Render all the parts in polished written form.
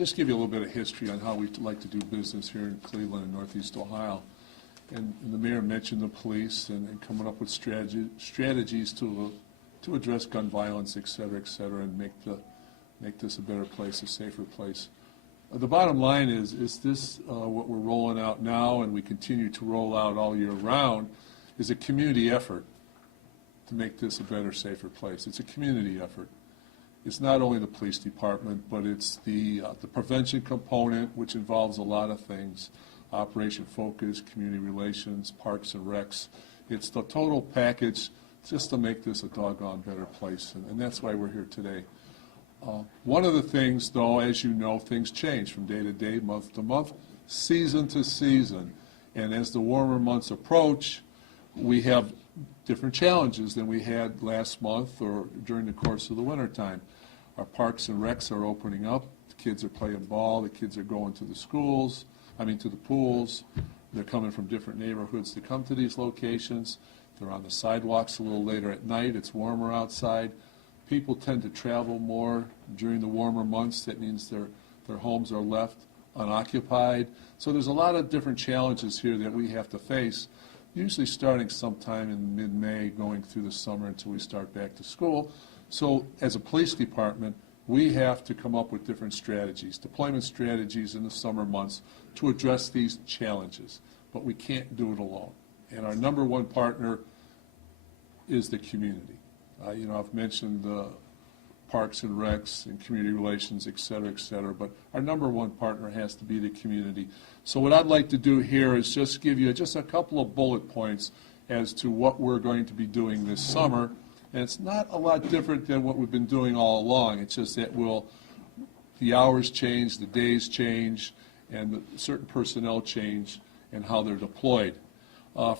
Just give you a little bit of history on how we like to do business here in Cleveland and Northeast Ohio. And the mayor mentioned the police and coming up with strategies to address gun violence, et cetera, and make this a better place, a safer place. The bottom line is this what we're rolling out now, and we continue to roll out all year round, is a community effort to make this a better, safer place. It's a community effort. It's not only the police department, but it's the prevention component, which involves a lot of things: Operation Focus, community relations, parks and recs. It's the total package just to make this a doggone better place, and that's why we're here today. One of the things, though, as you know, things change from day to day, month to month, season to season. And as the warmer months approach, we have different challenges than we had last month or during the course of the wintertime. Our parks and recs are opening up. The kids are playing ball. The kids are going to the schools, to the pools. They're coming from different neighborhoods to come to these locations. They're on the sidewalks a little later at night. It's warmer outside. People tend to travel more during the warmer months. That means their homes are left unoccupied. So there's a lot of different challenges here that we have to face, usually starting sometime in mid-May, going through the summer until we start back to school. So as a police department, we have to come up with different strategies, deployment strategies in the summer months to address these challenges. But we can't do it alone. And our number one partner is the community. I've mentioned the parks and recs and community relations, et cetera, but our number one partner has to be the community. So what I'd like to do here is just give you just a couple of bullet points as to what we're going to be doing this summer. And it's not a lot different than what we've been doing all along. It's just that the hours change, the days change, and certain personnel change and how they're deployed.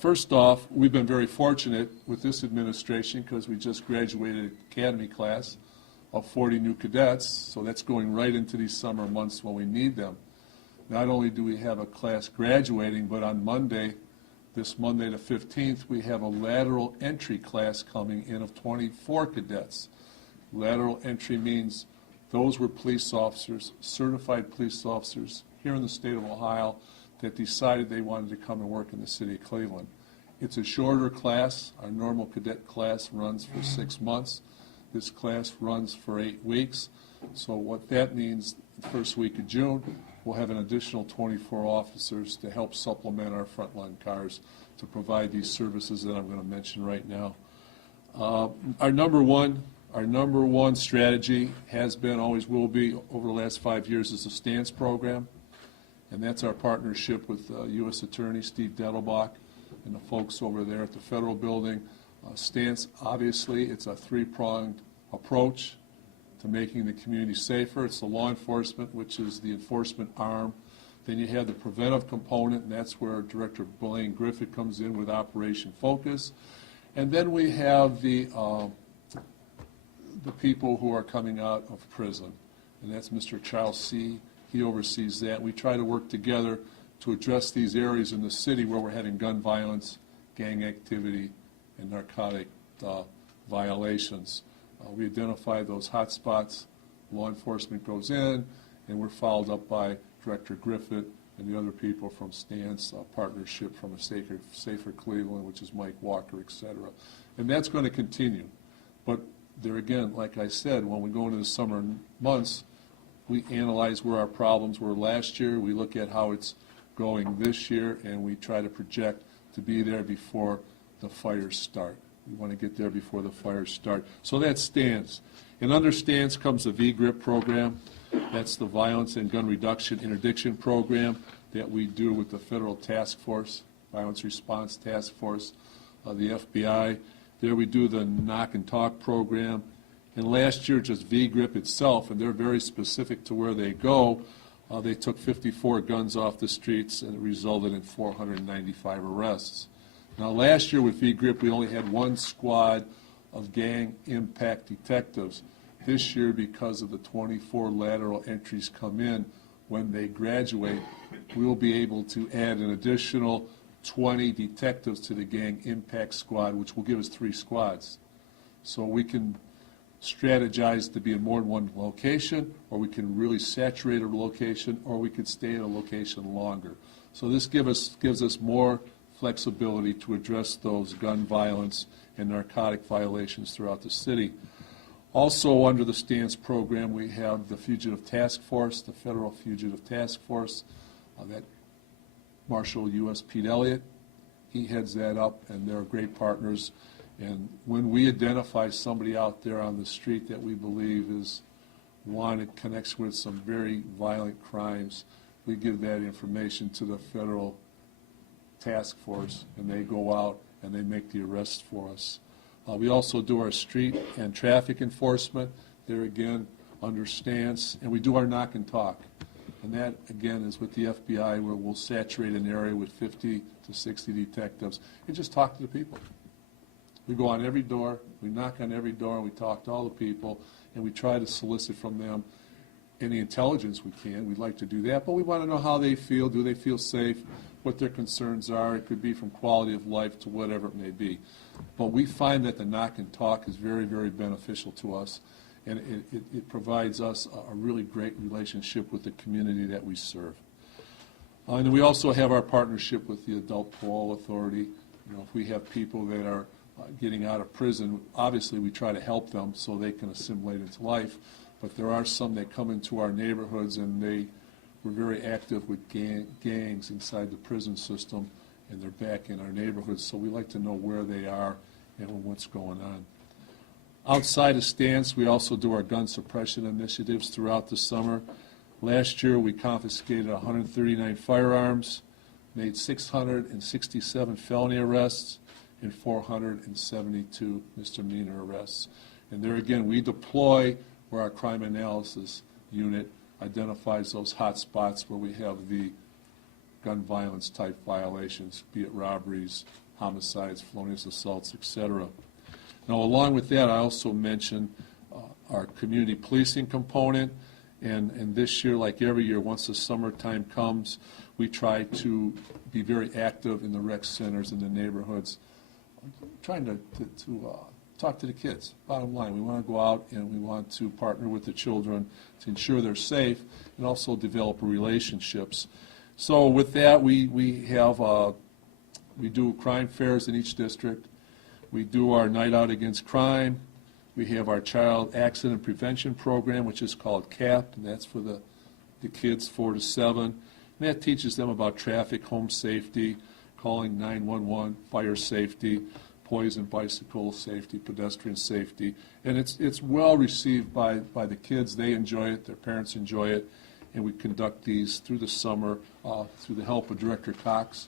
First off, we've been very fortunate with this administration because we just graduated an academy class of 40 new cadets, so that's going right into these summer months when we need them. Not only do we have a class graduating, but on Monday, this Monday the 15th, we have a lateral entry class coming in of 24 cadets. Lateral entry means those were police officers, certified police officers here in the state of Ohio, that decided they wanted to come and work in the city of Cleveland. It's a shorter class. Our normal cadet class runs for 6 months. This class runs for 8 weeks. So what that means, the first week of June, we'll have an additional 24 officers to help supplement our frontline cars to provide these services that I'm going to mention right now. Our number one strategy has been, always will be, over the last 5 years, is the STANCE program. And that's our partnership with U.S. Attorney Steve Dettelbach and the folks over there at the federal building. STANCE, obviously, it's a three-pronged approach to making the community safer. It's the law enforcement, which is the enforcement arm. Then you have the preventive component, and that's where Director Blaine Griffith comes in with Operation Focus. And then we have the people who are coming out of prison, and that's Mr. Charles C. He oversees that. We try to work together to address these areas in the city where we're having gun violence, gang activity, and narcotic violations. We identify those hot spots. Law enforcement goes in, and we're followed up by Director Griffith and the other people from STANCE, partnership from a Safer Cleveland, which is Mike Walker, et cetera. And that's going to continue. But there again, like I said, when we go into the summer months, we analyze where our problems were last year, we look at how it's going this year, and we try to project to be there before the fires start. We want to get there before the fires start. So that STANCE. And under STANCE comes the VGRIP program. That's the Violence and Gun Reduction Interdiction program that we do with the Federal Task Force, Violence Response Task Force, the FBI. There we do the Knock and Talk program. And last year, just VGRIP itself, and they're very specific to where they go, they took 54 guns off the streets, and it resulted in 495 arrests. Now, last year with VGRIP, we only had one squad of gang impact detectives. This year, because of the 24 lateral entries come in, when they graduate, we will be able to add an additional 20 detectives to the gang impact squad, which will give us 3 squads. So we can strategize to be in more than one location, or we can really saturate a location, or we could stay in a location longer. So this gives us more flexibility to address those gun violence and narcotic violations throughout the city. Also, under the STANCE program, we have the Fugitive Task Force, the Federal Fugitive Task Force, that Marshal U.S. Pete Elliott, he heads that up, and they're great partners. And when we identify somebody out there on the street that we believe is wanted, connects with some very violent crimes, we give that information to the Federal Task Force, and they go out and they make the arrest for us. We also do our street and traffic enforcement. There again, under STANCE, and we do our knock and talk. And that, again, is with the FBI, where we'll saturate an area with 50 to 60 detectives and just talk to the people. We go on every door, we knock on every door, and we talk to all the people, and we try to solicit from them any intelligence we can. We'd like to do that, but we want to know how they feel. Do they feel safe? What their concerns are. It could be from quality of life to whatever it may be. But we find that the knock and talk is very, very beneficial to us, and it provides us a really great relationship with the community that we serve. And then we also have our partnership with the Adult Parole Authority. You know, if we have people that are getting out of prison, obviously we try to help them so they can assimilate into life. But there are some that come into our neighborhoods, and we're very active with gangs inside the prison system, and they're back in our neighborhoods, so we like to know where they are and what's going on. Outside of STANCE, we also do our gun suppression initiatives throughout the summer. Last year, we confiscated 139 firearms, made 667 felony arrests, and 472 misdemeanor arrests. And there again, we deploy where our crime analysis unit identifies those hot spots where we have the gun violence type violations, be it robberies, homicides, felonious assaults, etc. Now, along with that, I also mentioned our community policing component, and this year, like every year, once the summertime comes, we try to be very active in the rec centers in the neighborhoods, trying to talk to the kids. Bottom line, we want to go out and we want to partner with the children to ensure they're safe and also develop relationships. So with that, we do crime fairs in each district. We do our night out against crime. We have our child accident prevention program, which is called CAP, and that's for the kids 4 to 7. And that teaches them about traffic, home safety, calling 911, fire safety, poison bicycle safety, pedestrian safety. And it's well received by the kids. They enjoy it, their parents enjoy it, and we conduct these through the summer through the help of Director Cox.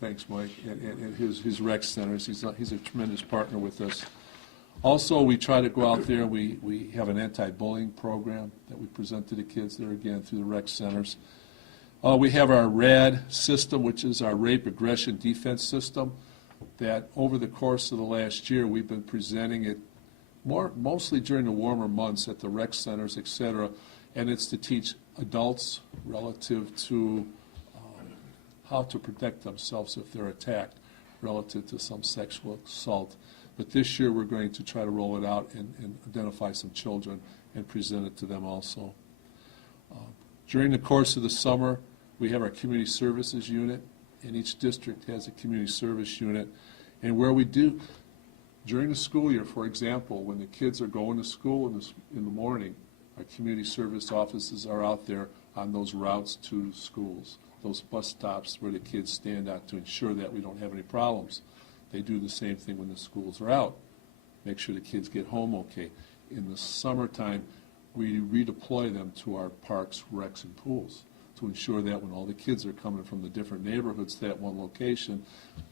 Thanks, Mike, and his rec centers. He's a tremendous partner with us. Also, we try to go out there. We have an anti-bullying program that we present to the kids there, again, through the rec centers. We have our RAD system, which is our rape aggression defense system, that over the course of the last year, we've been presenting it mostly during the warmer months at the rec centers, et cetera, and it's to teach adults relative to how to protect themselves if they're attacked relative to some sexual assault. But this year we're going to try to roll it out and identify some children and present it to them also. During the course of the summer, we have our community services unit, and each district has a community service unit. And where we do, during the school year, for example, when the kids are going to school in the morning, our community service offices are out there on those routes to schools, those bus stops where the kids stand out to ensure that we don't have any problems. They do the same thing when the schools are out, make sure the kids get home okay. In the summertime, we redeploy them to our parks, recs, and pools to ensure that when all the kids are coming from the different neighborhoods to that one location,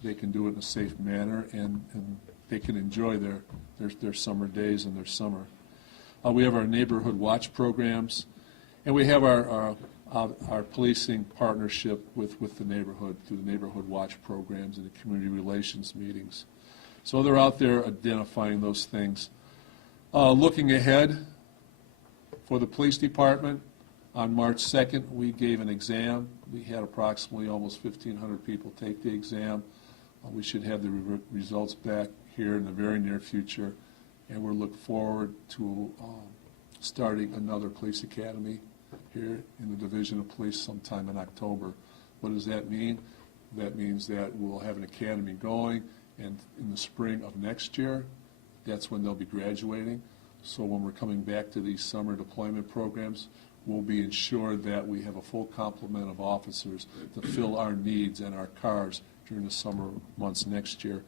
they can do it in a safe manner and they can enjoy their summer days and their summer. We have our neighborhood watch programs, and we have our policing partnership with the neighborhood through the neighborhood watch programs and the community relations meetings. So they're out there identifying those things. Looking ahead for the police department, on March 2nd, we gave an exam. We had approximately almost 1,500 people take the exam. We should have the results back here in the very near future. and we're looking forward to starting another police academy here in the Division of Police sometime in October. What does that mean? That means that we'll have an academy going, and in the spring of next year, that's when they'll be graduating. So when we're coming back to these summer deployment programs, we'll be ensured that we have a full complement of officers to fill our needs and our cars during the summer months next year.